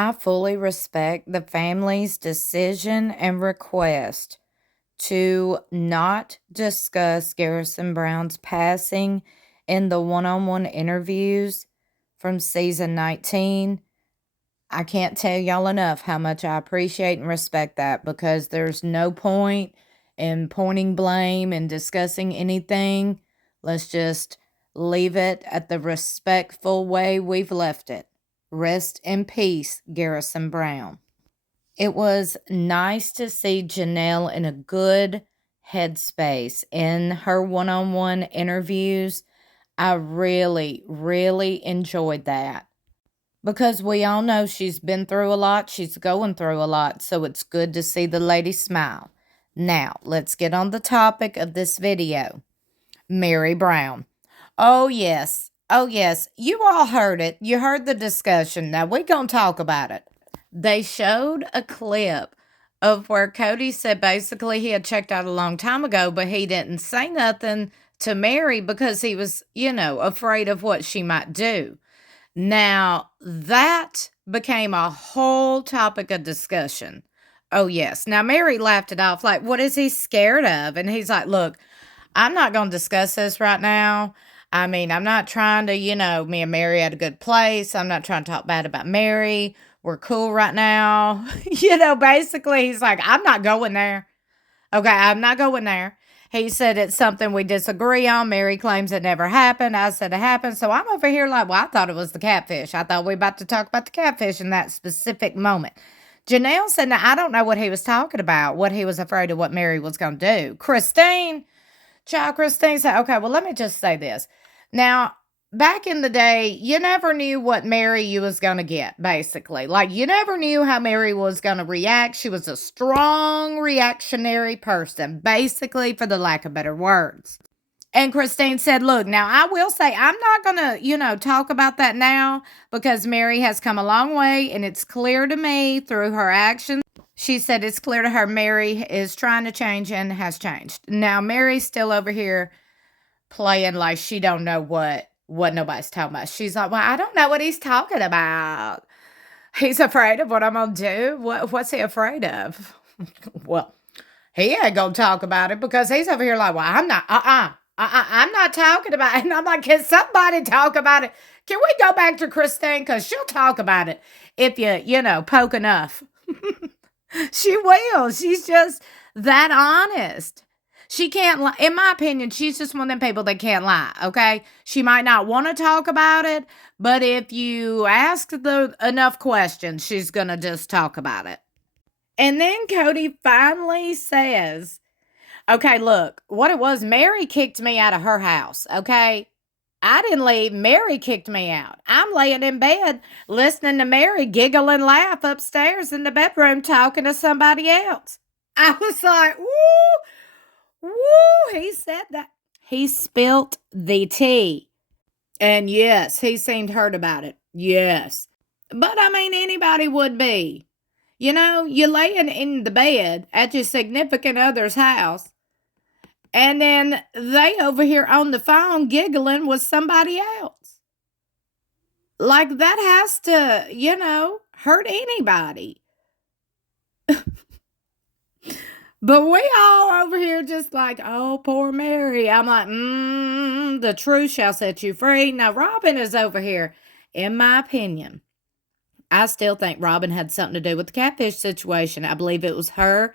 I fully respect the family's decision and request to not discuss Garrison Brown's passing in the one-on-one interviews from season 19. I can't tell y'all enough how much I appreciate and respect that, because there's no point in pointing blame and discussing anything. Let's just leave it at the respectful way we've left it. Rest in peace, Garrison Brown. It was nice to see Janelle in a good headspace in her one-on-one interviews. I really, really enjoyed that, because we all know she's been through a lot. She's going through a lot, so it's good to see the lady smile. Now, let's get on the topic of this video. Meri Brown. Oh, yes. Oh, yes. You all heard it. You heard the discussion. Now, we're going to talk about it. They showed a clip of where Cody said basically he had checked out a long time ago, but he didn't say nothing to Meri because he was, afraid of what she might do. Now, that became a whole topic of discussion. Oh, yes. Now, Meri laughed it off like, what is he scared of? And he's like, look, I'm not going to discuss this right now. I mean, I'm not trying to, me and Meri at a good place. I'm not trying to talk bad about Meri. We're cool right now. Basically, he's like, I'm not going there. Okay, I'm not going there. He said it's something we disagree on. Meri claims it never happened. I said it happened. So I'm over here like, well, I thought it was the catfish. I thought we were about to talk about the catfish in that specific moment. Janelle said, now, I don't know what he was talking about, what he was afraid of what Meri was going to do. Christine said, okay, well, let me just say this. Now, back in the day, you never knew what Meri you was going to get, basically. Like, you never knew how Meri was going to react. She was a strong reactionary person, basically, for the lack of better words. And Christine said, look, now I will say I'm not going to, talk about that now, because Meri has come a long way, and it's clear to me through her actions. She said it's clear to her Meri is trying to change and has changed. Now, Meri's still over here playing like she don't know what nobody's talking about. She's like, well, I don't know what he's talking about. He's afraid of what I'm going to do. What's he afraid of? Well, he ain't going to talk about it, because he's over here like, well, I'm not, I'm not talking about it. And I'm like, can somebody talk about it? Can we go back to Christine? Because she'll talk about it if you poke enough. She will. She's just that honest. She can't lie. In my opinion, she's just one of them people that can't lie, okay? She might not want to talk about it, but if you ask enough questions, she's going to just talk about it. And then Cody finally says, okay, look, what it was, Meri kicked me out of her house, okay? I didn't leave. Meri kicked me out. I'm laying in bed listening to Meri giggle and laugh upstairs in the bedroom talking to somebody else. I was like, woo, he said that. He spilt the tea. And yes, he seemed hurt about it. Yes. But I mean, anybody would be. You're laying in the bed at your significant other's house, and then they over here on the phone giggling with somebody else. Like, that has to, hurt anybody. But we all over here just like, oh, poor Meri. I'm like, the truth shall set you free. Now, Robin is over here. In my opinion, I still think Robin had something to do with the catfish situation. I believe it was her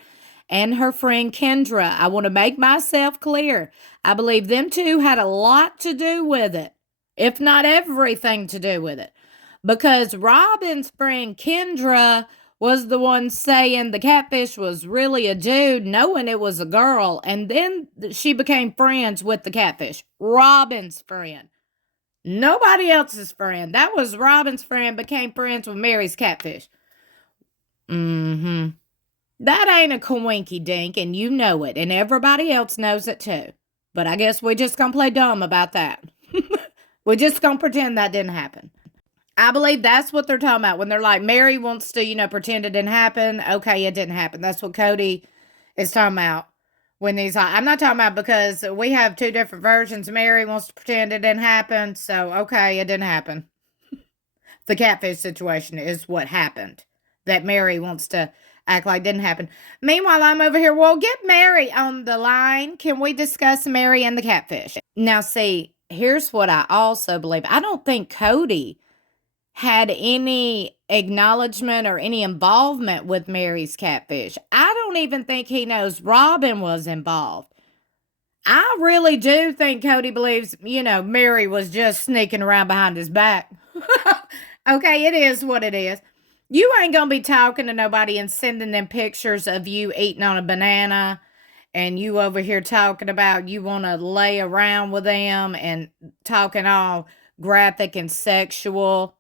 and her friend Kendra. I want to make myself clear. I believe them two had a lot to do with it, if not everything to do with it. Because Robin's friend Kendra was the one saying the catfish was really a dude, knowing it was a girl. And then she became friends with the catfish. Robin's friend. Nobody else's friend. That was Robin's friend became friends with Meri's catfish. That ain't a coinky dink, and you know it, and everybody else knows it too. But I guess we're just gonna play dumb about that. We're just gonna pretend that didn't happen. I believe that's what they're talking about when they're like, Meri wants to, pretend it didn't happen. Okay, it didn't happen. That's what Cody is talking about. When he's like, I'm not talking about, because we have two different versions. Meri wants to pretend it didn't happen. So, okay, it didn't happen. The catfish situation is what happened. That Meri wants to act like didn't happen. Meanwhile, I'm over here. Well, get Meri on the line. Can we discuss Meri and the catfish? Now, see, here's what I also believe. I don't think Cody had any acknowledgement or any involvement with Meri's catfish. I don't even think he knows Robin was involved. I really do think Cody believes, Meri was just sneaking around behind his back. Okay, it is what it is. You ain't gonna be talking to nobody and sending them pictures of you eating on a banana and you over here talking about you want to lay around with them and talking all graphic and sexual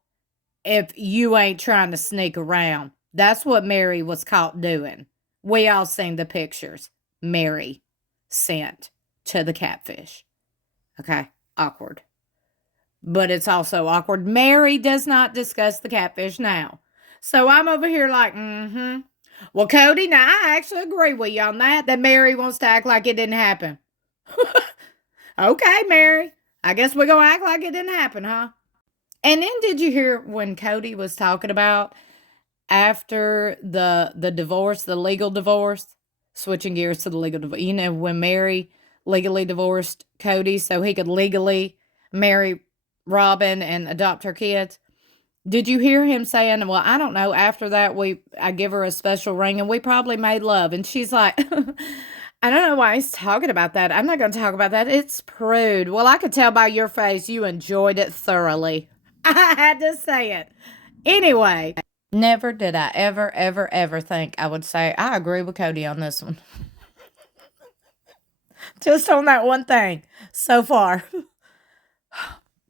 if you ain't trying to sneak around. That's what Meri was caught doing. We all seen the pictures Meri sent to the catfish. Okay, awkward. But it's also awkward. Meri does not discuss the catfish now. So I'm over here like, Well, Cody, now I actually agree with you on that Meri wants to act like it didn't happen. Okay, Meri. I guess we're going to act like it didn't happen, huh? And then did you hear when Cody was talking about after the divorce, the legal divorce, switching gears to the legal divorce, when Meri legally divorced Cody so he could legally marry Robin and adopt her kids? Did you hear him saying, well, I don't know, after that I give her a special ring and we probably made love? And she's like, I don't know why he's talking about that. I'm not going to talk about that. It's prude. Well, I could tell by your face you enjoyed it thoroughly. I had to say it. Anyway, never did I ever, ever, ever think I would say, I agree with Cody on this one. Just on that one thing so far.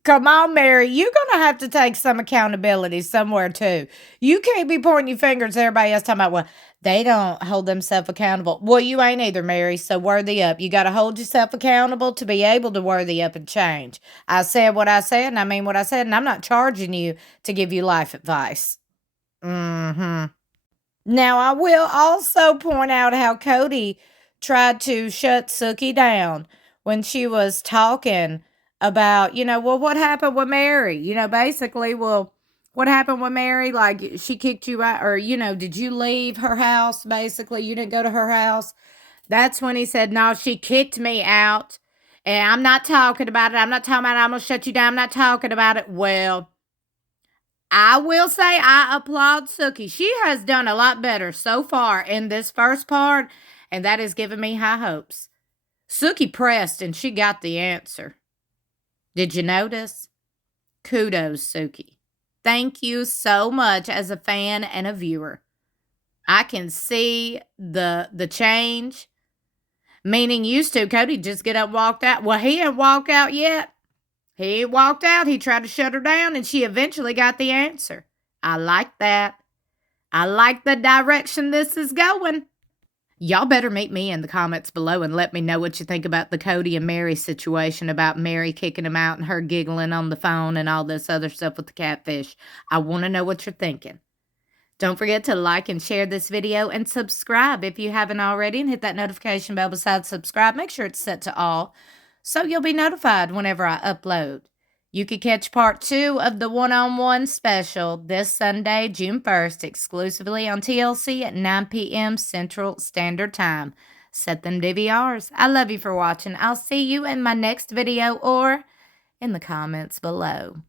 Come on, Meri. You're going to have to take some accountability somewhere, too. You can't be pointing your fingers at everybody else talking about, well, they don't hold themselves accountable. Well, you ain't either, Meri, so worthy up. You got to hold yourself accountable to be able to worthy up and change. I said what I said, and I mean what I said, and I'm not charging you to give you life advice. Now, I will also point out how Cody tried to shut Suki down when she was talking about, well, what happened with Meri? Basically, well, what happened with Meri? Like, she kicked you out, or, did you leave her house? Basically, you didn't go to her house. That's when he said, no, she kicked me out, and I'm not talking about it. I'm not talking about it. I'm going to shut you down. I'm not talking about it. Well, I will say I applaud Suki. She has done a lot better so far in this first part, and that has given me high hopes. Suki pressed, and she got the answer. Did you notice? Kudos, Suki. Thank you so much as a fan and a viewer. I can see the change. Meaning used to, Cody just get up and walked out. Well, he ain't walked out yet. He walked out. He tried to shut her down, and she eventually got the answer. I like that. I like the direction this is going. Y'all better meet me in the comments below and let me know what you think about the Cody and Meri situation, about Meri kicking him out and her giggling on the phone and all this other stuff with the catfish. I want to know what you're thinking. Don't forget to like and share this video and subscribe if you haven't already, and hit that notification bell beside subscribe. Make sure it's set to all so you'll be notified whenever I upload. You can catch part 2 of the one-on-one special this Sunday, June 1st, exclusively on TLC at 9 p.m. Central Standard Time. Set them DVRs. I love you for watching. I'll see you in my next video or in the comments below.